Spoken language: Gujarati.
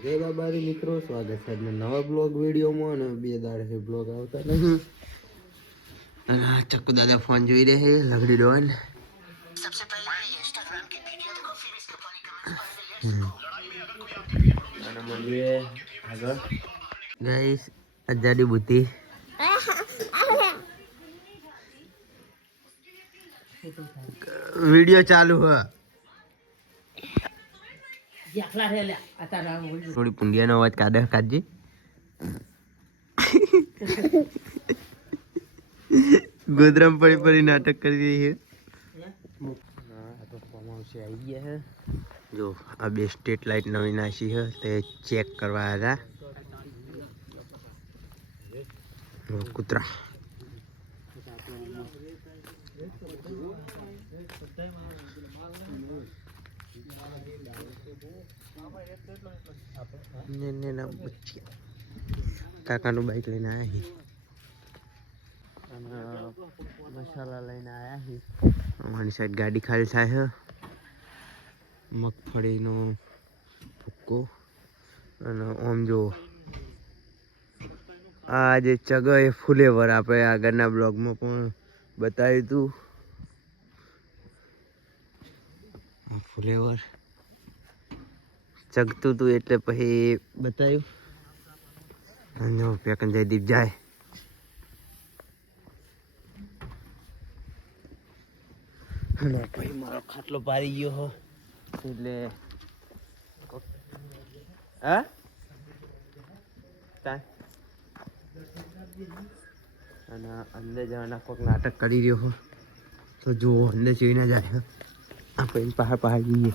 જય બાબારી મિત્રો, સ્વાગત છે આજના નવા બ્લોગ વિડીયોમાં. અને બે દાડે બ્લોગ આવતા નહીં. અને આ ચક્કુ દાદા ફોન જોઈ રહે છે, લગડી ડોન. અને મળીએ આગળ ગાઈસ. આજાદી બુદ્ધિ વિડિયો ચાલુ હ. થોડી પુંડિયાનો અવાજ કાઢજી. ગોદરામ પડી નાટક કરી રહી છે. ફોર્મ હાઉસ આવી ગયા છે. જો આ બે સ્ટ્રીટ લાઇટ નવી નાખી છે, તે ચેક કરવા આવ્યા હતા. કૂતરા કાકાનું બાઈક લઈને આવ્યા મસાલા લઈને આવ્યા છે. અમારી સાઈડ ગાડી ખાલી થાય છે. મગફળીનો ભૂક્કો અને આમ જો આ જે ચગ એ ફુલેવર આપણે આગળના બ્લોગમાં પણ બતાવ્યું હતું. ફુલેવર ચગતું હતું એટલે પછી બતાવ્યું. અને પેકન જયદીપ જાય. અને પછી મારો ખાટલો પારી ગયો હો એટલે હા અને અંદર જવાના કોઈક નાટક કરી રહ્યો હો તો જુઓ અંદર જોઈને જાય. આપણે પહાડ જઈએ.